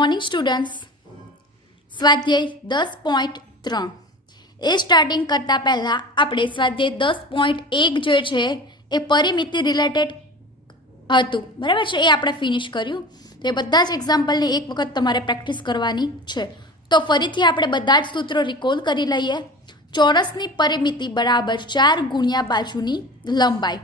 Morning students. સ્વાધ્યાય 10.3 એ starting કરતાં પહેલાં આપણે સ્વાધ્યાય 10.1 જે છે એ પરિમિતિ રિલેટેડ હતું, બરાબર છે, એ આપણે ફિનિશ કર્યું. તો એ બધા જ એક્ઝામ્પલની એક વખત તમારે પ્રેક્ટિસ કરવાની છે. તો ફરીથી આપણે બધા જ સૂત્રો રિકોલ કરી લઈએ. ચોરસની પરિમિતિ બરાબર 4 ગુણ્યા બાજુની લંબાઈ.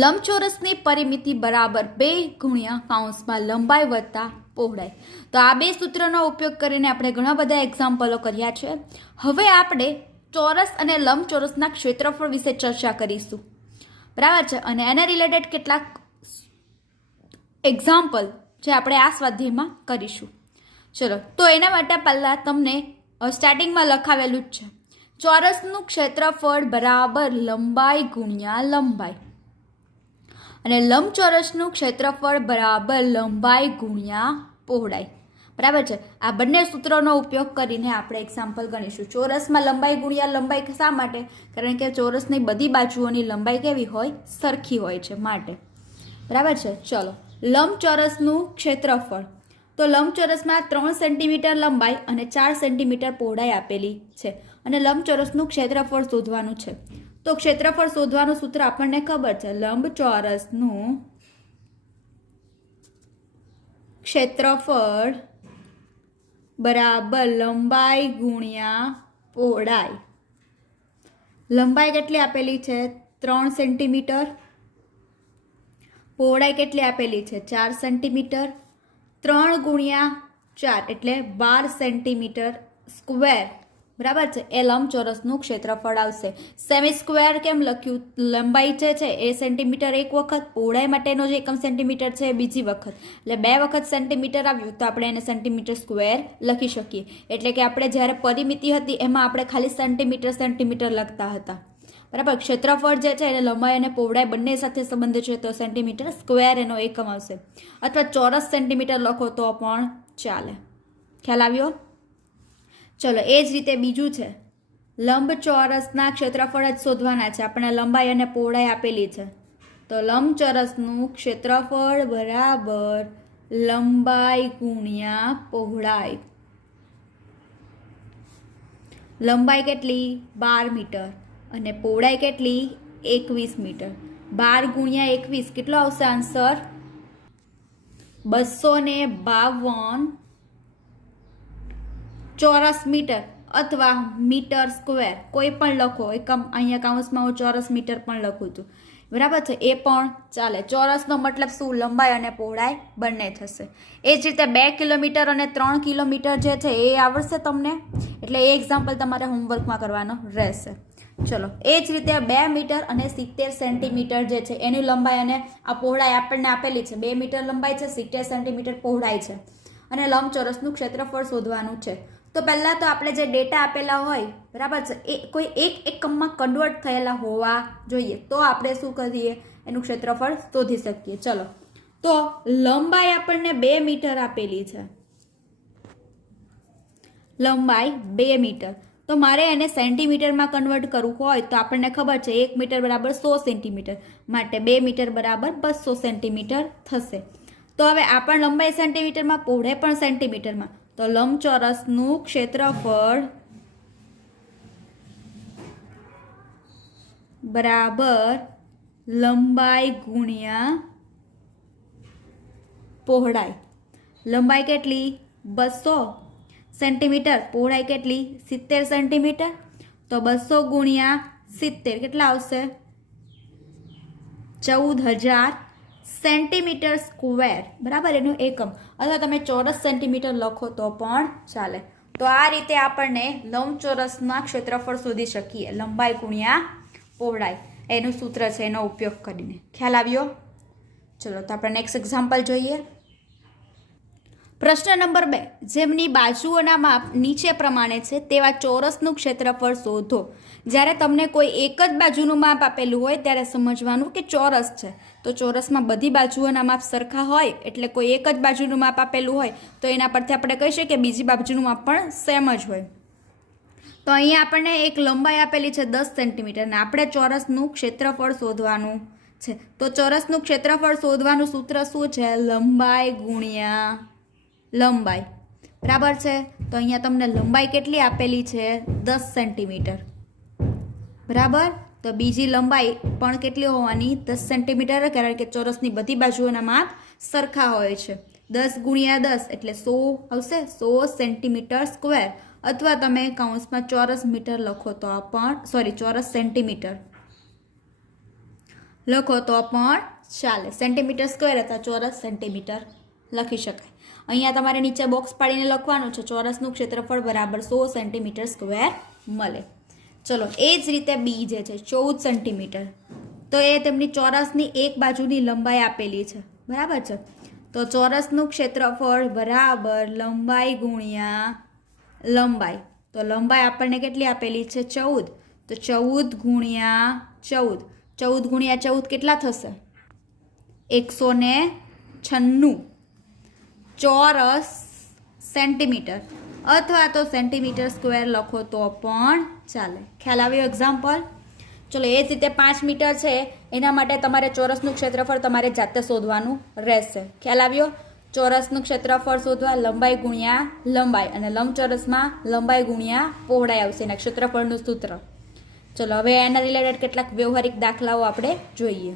લંબચોરસની પરિમિતિ બરાબર 2 ગુણ્યા કૌંસમાં લંબાઈ વત્તા પહોળાઈ. તો આ બે સૂત્રનો ઉપયોગ કરીને આપણે ઘણા બધા એક્ઝામ્પલો કર્યા છે. હવે આપણે ચોરસ અને લંબચોરસના ક્ષેત્રફળ વિશે ચર્ચા કરીશું, બરાબર છે, અને એના રિલેટેડ કેટલાક એક્ઝામ્પલ જે આપણે આ સ્વાધ્યાયમાં કરીશું. ચલો, તો એના માટે પહેલાં તમને સ્ટાર્ટિંગમાં લખાવેલું જ છે, ચોરસનું ક્ષેત્રફળ બરાબર લંબાઈ ગુણ્યા લંબાઈ, અને લંબચોરસનું ક્ષેત્રફળ બરાબર લંબાઈ ગુણ્યા પહોળાઈ, બરાબર છે. આ બંને સૂત્રોનો ઉપયોગ કરીને આપણે એક્ઝામ્પલ ગણીશું. ચોરસમાં લંબાઈ ગુણ્યા લંબાઈ શા માટે? કારણ કે ચોરસની બધી બાજુઓની લંબાઈ કેવી હોય? સરખી હોય છે માટે, બરાબર છે. ચલો, લંબચોરસનું ક્ષેત્રફળ. તો લંબચોરસમાં 3 સેન્ટીમીટર લંબાઈ અને 4 સેન્ટીમીટર પહોળાઈ આપેલી છે, અને લંબચોરસનું ક્ષેત્રફળ શોધવાનું છે. તો ક્ષેત્રફળ શોધવાનું સૂત્ર આપણને ખબર છે, લંબચોરસનું ક્ષેત્રફળ બરાબર લંબાઈ ગુણ્યા પહોળાઈ. લંબાઈ કેટલી આપેલી છે? 3 સેન્ટીમીટર. પહોળાઈ કેટલી આપેલી છે? 4 સેન્ટીમીટર. 3 ગુણ્યા 4 એટલે 12 સેન્ટીમીટર સ્ક્વેર, બરાબર છે. એ લંબચોરસનું ક્ષેત્રફળ આવશે. સેમી સ્ક્વેર કેમ લખ્યું? લંબાઈ જે છે એ સેન્ટીમીટર એક વખત, પહોળાઈ માટેનો જે એકમ સેન્ટીમીટર છે એ બીજી વખત, એટલે 2 વખત સેન્ટીમીટર આવ્યું તો આપણે એને સેન્ટીમીટર સ્ક્વેર લખી શકીએ. એટલે કે આપણે જ્યારે પરિમિતિ હતી એમાં આપણે ખાલી સેન્ટીમીટર લખતા હતા, બરાબર. ક્ષેત્રફળ જે છે એને લંબાઈ અને પહોળાઈ બંને સાથે સંબંધ છે, તો સેન્ટીમીટર સ્ક્વેર એનો એકમ આવશે. અથવા ચોરસ સેન્ટીમીટર લખો તો પણ ચાલે. ખ્યાલ આવ્યો? ચલો, એ જ રીતે બીજું છે, લંબચોરસના ક્ષેત્રફળ જ શોધવાના છે. આપણે લંબાઈ અને પહોળાઈ આપેલી છે, તો લંબચોરસનું ક્ષેત્રફળ બરાબર લંબાઈ ગુણ્યા પહોળાઈ. લંબાઈ કેટલી? 12 મીટર અને પહોળાઈ કેટલી? 21 મીટર. 12 ગુણ્યા 21 કેટલો આવશે આન્સર? 252 ચોરસ મીટર અથવા મીટર સ્ક્વેર, કોઈ પણ લખો. એકમ અહીંયા કૌંસમાં હું ચોરસ મીટર પણ લખું છું, બરાબર છે, એ પણ ચાલે. ચોરસનો મતલબ શું? લંબાઈ અને પહોળાઈ બંને થશે. એ જ રીતે 2 કિલોમીટર અને 3 કિલોમીટર જે છે એ આવડશે તમને, એટલે એ એક્ઝામ્પલ તમારે હોમવર્કમાં કરવાનો રહેશે. ચલો, એ જ રીતે 2 મીટર અને 70 સેન્ટીમીટર જે છે એની લંબાઈ અને આ પહોળાઈ આપણને આપેલી છે. 2 મીટર લંબાઈ છે, 70 સેન્ટીમીટર પહોળાઈ છે, અને લંબચોરસનું ક્ષેત્રફળ શોધવાનું છે. તો પહેલાં તો આપણે જે ડેટા આપેલા હોય, બરાબર છે, એ કોઈ એક એકમમાં કન્વર્ટ થયેલા હોવા જોઈએ, તો આપણે શું કરીએ? એનું ક્ષેત્રફળ શોધી શકીએ. ચલો, તો લંબાઈ આપણને 2 મીટર આપેલી છે, લંબાઈ 2 મીટર. તો મારે એને સેન્ટીમીટરમાં કન્વર્ટ કરવું હોય તો આપણને ખબર છે 1 મીટર બરાબર 100 સેન્ટીમીટર, માટે 2 મીટર બરાબર 200 સેન્ટીમીટર થશે. તો હવે આ પણ લંબાઈ સેન્ટીમીટરમાં, પહોળાઈ પણ સેન્ટીમીટરમાં, તો લંબચોરસનું ક્ષેત્રફળ બરાબર લંબાઈ ગુણ્યા પહોળાઈ. લંબાઈ કેટલી? 200 સેન્ટીમીટર. પહોળાઈ કેટલી? 70 સેન્ટીમીટર. તો 200 ગુણ્યા 70 કેટલા આવશે? 14,000 સેન્ટીમીટર સ્ક્વેર, બરાબર, એનું એકમ. અથવા તમે ચોરસ સેન્ટીમીટર લખો તો પણ ચાલે. તો આ રીતે આપણને લંબચોરસના ક્ષેત્રફળ શોધી શકીએ, લંબાઈ ગુણ્યા પહોળાઈ. એનું સૂત્ર છે, એનો ઉપયોગ કરીને. ખ્યાલ આવ્યો? ચલો, તો આપણે નેક્સ્ટ એક્ઝામ્પલ જોઈએ. પ્રશ્ન નંબર 2, જેમની બાજુઓના માપ નીચે પ્રમાણે છે તેવા ચોરસનું ક્ષેત્રફળ શોધો. જ્યારે તમને કોઈ એક જ બાજુનું માપ આપેલું હોય ત્યારે સમજવાનું કે ચોરસ છે. તો ચોરસમાં બધી બાજુઓના માપ સરખા હોય, એટલે કોઈ એક જ બાજુનું માપ આપેલું હોય તો એના પરથી આપણે કહી શકીએ કે બીજી બાજુનું માપ પણ સેમ જ હોય. તો અહીંયા આપણને એક લંબાઈ આપેલી છે 10 સેન્ટીમીટર, અને આપણે ચોરસનું ક્ષેત્રફળ શોધવાનું છે. તો ચોરસનું ક્ષેત્રફળ શોધવાનું સૂત્ર શું છે? લંબાઈ ગુણ્યા લંબાઈ, બરાબર છે. તો અહીંયા તમને લંબાઈ કેટલી આપેલી છે? 10 સેન્ટીમીટર, બરાબર. તો બીજી લંબાઈ પણ કેટલી હોવાની? 10 સેન્ટીમીટર, કારણ કે ચોરસની બધી બાજુઓના માપ સરખા હોય છે. 10 ગુણ્યા 10 એટલે 100 આવશે, 100 સેન્ટીમીટર સ્ક્વેર. અથવા તમે કૌંસમાં ચોરસ મીટર લખો તો પણ ચોરસ સેન્ટીમીટર લખો તો પણ ચાલે. સેન્ટીમીટર સ્ક્વેર અથવા ચોરસ સેન્ટીમીટર લખી શકાય. અહીંયા તમારે નીચે બોક્સ પાડીને લખવાનું છે ચોરસનું ક્ષેત્રફળ બરાબર 100 સેન્ટીમીટર સ્ક્વેર મળે. ચલો, એ જ રીતે બી જે છે 14 સેન્ટીમીટર, તો એ તેમની ચોરસની એક બાજુની લંબાઈ આપેલી છે, બરાબર છે. તો ચોરસનું ક્ષેત્રફળ બરાબર લંબાઈ ગુણ્યા લંબાઈ. તો લંબાઈ આપણને કેટલી આપેલી છે? 14. તો 14 ગુણ્યા 14, 14 ગુણ્યા 14 કેટલા થશે? 196 ચોરસ સેન્ટીમીટર, અથવા તો સેન્ટીમીટર સ્ક્વેર લખો તો પણ ચાલે. ખ્યાલ આવ્યો? એક્ઝામ્પલ. ચલો, એ જ રીતે 5 મીટર છે, એના માટે તમારે ચોરસનું ક્ષેત્રફળ તમારે જાતે શોધવાનું રહેશે. ખ્યાલ આવ્યો? ચોરસનું ક્ષેત્રફળ શોધવા લંબાઈ ગુણ્યા લંબાઈ, અને લંબચોરસમાં લંબાઈ ગુણ્યા પહોળાઈ આવશે એના ક્ષેત્રફળનું સૂત્ર. ચલો, હવે એના રિલેટેડ કેટલાક વ્યવહારિક દાખલાઓ આપણે જોઈએ.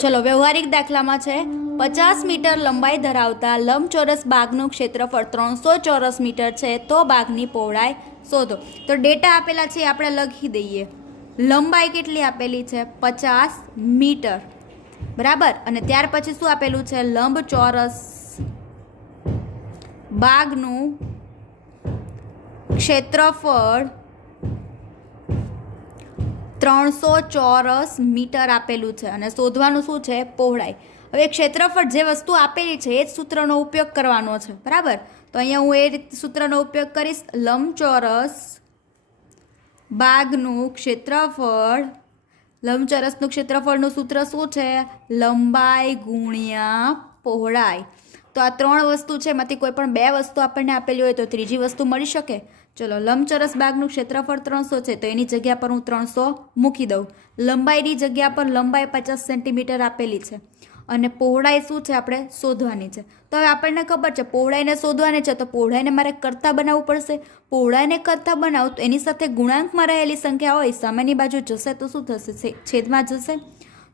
ચલો, વ્યવહારિક દાખલામાં છે 50 મીટર લંબાઈ ધરાવતા લંબચોરસ બાગનું ક્ષેત્રફળ 300 ચોરસ મીટર છે, તો બાગની પહોળાઈ શોધો. તો ડેટા આપેલા છે આપણે લખી દઈએ. લંબાઈ કેટલી આપેલી છે? 50 મીટર, બરાબર. અને ત્યાર પછી શું આપેલું છે? લંબચોરસ બાગનું ક્ષેત્રફળ 300 ચોરસ મીટર આપેલું છે, અને શોધવાનું શું છે? પહોળાઈ. હવે ક્ષેત્રફળ જે વસ્તુ આપેલી છે એ જ સૂત્રનો ઉપયોગ કરવાનો છે, બરાબર. તો અહીંયા હું એ રીતે સૂત્રનો ઉપયોગ કરીશ. લંબચોરસ બાગનું ક્ષેત્રફળ, લંબચોરસનું ક્ષેત્રફળનું સૂત્ર શું છે? લંબાઈ ગુણ્યા પહોળાઈ. તો આ 3 વસ્તુ છે, એમાંથી કોઈ પણ 2 વસ્તુ આપણને આપેલી હોય તો ત્રીજી વસ્તુ મળી શકે. ચલો, લંબચોરસ બાગનું ક્ષેત્રફળ 300 છે, તો એની જગ્યા પર હું 300 મૂકી દઉં. લંબાઈની જગ્યા પર લંબાઈ 50 સેન્ટીમીટર આપેલી છે, અને પહોળાઈ શું છે? આપણે શોધવાની છે. તો હવે આપણને ખબર છે પહોળાઈને શોધવાની છે, તો પહોળાઈને મારે કરતા બનાવવું પડશે. પહોળાઈને કરતા બનાવું તો એની સાથે ગુણાંકમાં રહેલી સંખ્યા હોય, સામેની બાજુ જશે તો શું થશે? છેદમાં જશે.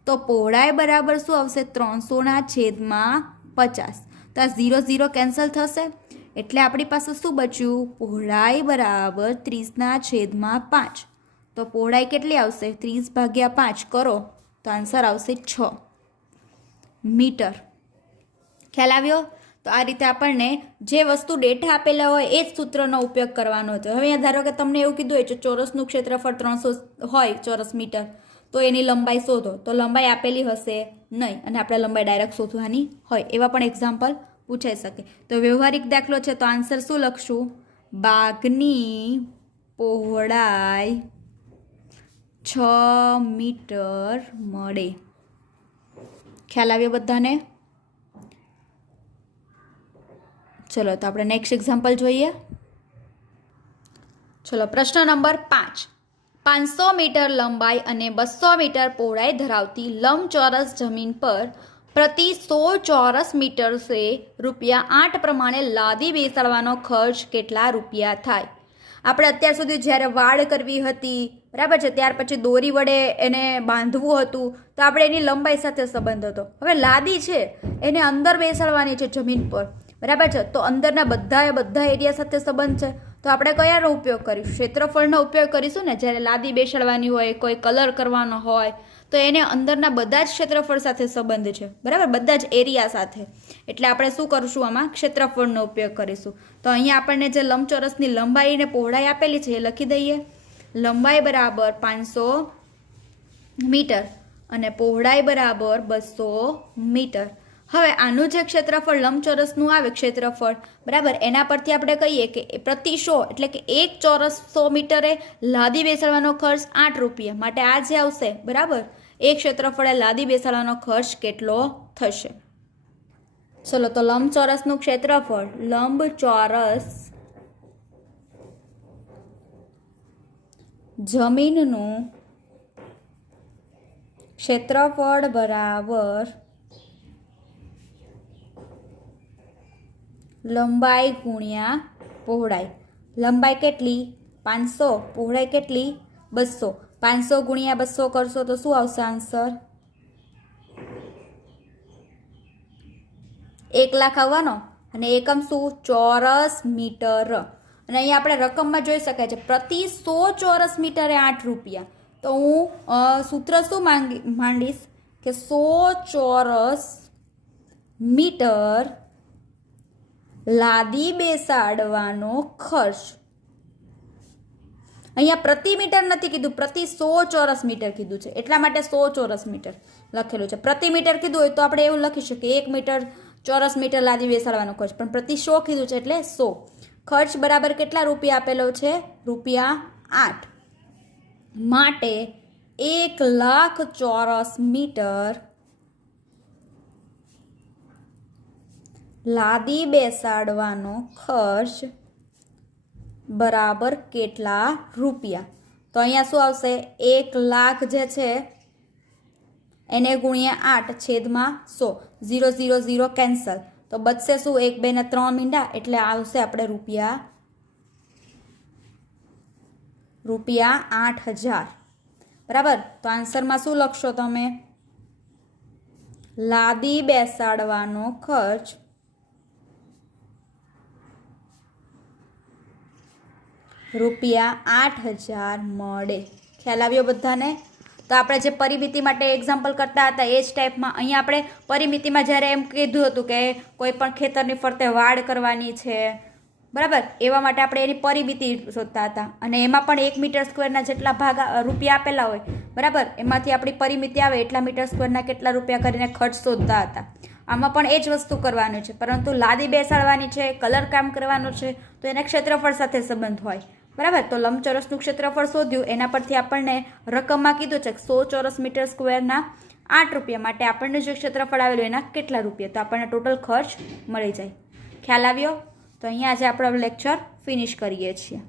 તો પહોળાઈ બરાબર શું આવશે? 300/50. તો આ 0 0 કેન્સલ થશે, એટલે આપણી પાસે શું બચ્યું? પહોળાઈ બરાબર 30/5. તો પહોળાઈ કેટલી આવશે? 30/5 કરો તો આન્સર આવશે 6 મીટર. ખ્યાલ આવ્યો? તો આ રીતે આપણને જે વસ્તુ ડેટા આપેલા હોય એ જ સૂત્રનો ઉપયોગ કરવાનો છે. હવે અહીંયા ધારો કે તમને એવું કીધું હોય કે ચોરસનું ક્ષેત્રફળ 300 હોય ચોરસ મીટર, તો એની લંબાઈ શોધો. તો લંબાઈ આપેલી હશે નહીં, અને આપણે લંબાઈ ડાયરેક્ટ શોધવાની હોય. એવા પણ એક્ઝામ્પલ પૂછાઈ શકે. તો વ્યવહારિક દાખલો છે, તો આન્સર શું લખશું? બાગની પહોળાઈ 6 મીટર મળે. ખ્યાલ આવ્યો બધાને? ચલો, તો આપણે નેક્સ્ટ એક્ઝામ્પલ જોઈએ. ચલો, પ્રશ્ન નંબર 5. 500 મીટર લંબાઈ અને 200 મીટર પહોળાઈ ધરાવતી લંબચોરસ જમીન પર પ્રતિ 100 ચોરસ મીટર્સે ₹8 પ્રમાણે લાદી બેસાડવાનો ખર્ચ કેટલા રૂપિયા થાય? આપણે અત્યાર સુધી જ્યારે વાડ કરવી હતી, બરાબર છે, ત્યાર પછી દોરી વડે એને બાંધવું હતું, તો આપણે એની લંબાઈ સાથે સંબંધ હતો. હવે લાદી છે એને અંદર બેસાડવાની છે જમીન પર, બરાબર છે, તો અંદરના બધા એરિયા સાથે સંબંધ છે. તો આપણે કયાનો ઉપયોગ કરીશું? ક્ષેત્રફળનો ઉપયોગ કરીશું ને. જ્યારે લાદી બેસાડવાની હોય, કોઈ કલર કરવાનો હોય, તો એને અંદરના બધા જ ક્ષેત્રફળ સાથે સંબંધ છે, બરાબર, બધા જ એરિયા સાથે. એટલે આપણે શું કરીશું? આમાં ક્ષેત્રફળનો ઉપયોગ કરીશું. તો અહીંયા આપણને જે લંબચોરસની લંબાઈ અને પહોળાઈ આપેલી છે એ લખી દઈએ. લંબાઈ બરાબર 500 મીટર અને પહોળાઈ બરાબર 200 મીટર. હવે આનું જે ક્ષેત્રફળ લંબચોરસનું આવે ક્ષેત્રફળ, બરાબર, એના પરથી આપણે કહીએ કે પ્રતિ 100 એટલે કે 1 ચોરસ 100 મીટરે લાદી બેસાડવાનો ખર્ચ 8 રૂપિયા. માટે આ જે આવશે, બરાબર, એક ક્ષેત્રફળે લાદી બેસાડવાનો ખર્ચ કેટલો થશે? ચલો, તો લંબચોરસનું ક્ષેત્રફળ, લંબચોરસ જમીનનું ક્ષેત્રફળ બરાબર લંબાઈ ગુણ્યા પહોળાઈ. લંબાઈ કેટલી? 500. પહોળાઈ કેટલી? 200. 500 ગુણ્યા 200 કરશો તો શું આવશે આન્સર? 1 લાખ આવવાનો. અને એકમ શું? ચોરસ મીટર. અને અહીંયા આપણે રકમમાં જોઈ શકાય છે પ્રતિ 100 ચોરસ મીટરે 8 રૂપિયા. તો હું સૂત્ર શું માંડીશ કે 100 ચોરસ મીટર લાદી બેસાડવાનો ખર્ચ. અહીંયા પ્રતિ મીટર નથી કીધું, પ્રતિ 100 ચોરસ મીટર કીધું છે, એટલા માટે 100 ચોરસ મીટર લખેલું છે. પ્રતિ મીટર કીધું હોય તો આપણે એવું લખી શકીએ 1 મીટર ચોરસ મીટર લાદી બેસાડવાનો ખર્ચ, પણ પ્રતિ 100 કીધું છે એટલે 100. ખર્ચ બરાબર કેટલા રૂપિયા આપેલો છે? રૂપિયા 8. માટે 1 લાખ ચોરસ મીટર લાદી બેસાડવાનો ખર્ચ બરાબર કેટલા રૂપિયા? તો અહીંયા શું આવશે? 1 લાખ જે છે એને ગુણ્યા 8 છેદમાં 100. 0 0 0 કેન્સલ. તો બચશે શું? 1 2 ને 3 મીંડા એટલે આવશે આપણે રૂપિયા 8,000. બરાબર. તો આન્સરમાં શું લખશો તમે? લાદી બેસાડવાનો ખર્ચ રૂપિયા 8,000 મળે. ખ્યાલ આવ્યો બધાને? તો આપણે જે પરિમિતિ માટે એક્ઝામ્પલ કરતા હતા એ જ ટાઈપમાં અહીંયા આપણે પરિમિતિમાં જ્યારે એમ કીધું હતું કે કોઈ પણ ખેતરની ફરતે વાડ કરવાની છે, બરાબર, એવા માટે આપણે એની પરિમિતિ શોધતા હતા. અને એમાં પણ 1 મીટર સ્ક્વેરના જેટલા ભાગ રૂપિયા આપેલા હોય, બરાબર, એમાંથી આપણી પરિમિતિ આવે એટલા મીટર સ્ક્વેરના કેટલા રૂપિયા કરીને ખર્ચ શોધતા હતા. આમાં પણ એ જ વસ્તુ કરવાનું છે, પરંતુ લાદી બેસાડવાની છે, કલર કામ કરવાનું છે, તો એના ક્ષેત્રફળ સાથે સંબંધ હોય. બરાબર. તો લંબચોરસનું ક્ષેત્રફળ શોધ્યું, એના પરથી આપણને રકમમાં કીધું છે 100 ચોરસ મીટર સ્ક્વેરના 8 રૂપિયા, માટે આપણને જે ક્ષેત્રફળ આવેલું એના કેટલા રૂપિયા, તો આપણને ટોટલ ખર્ચ મળી જાય. ખ્યાલ આવ્યો? તો અહીંયા આજે આપણે લેક્ચર ફિનિશ કરીએ છીએ.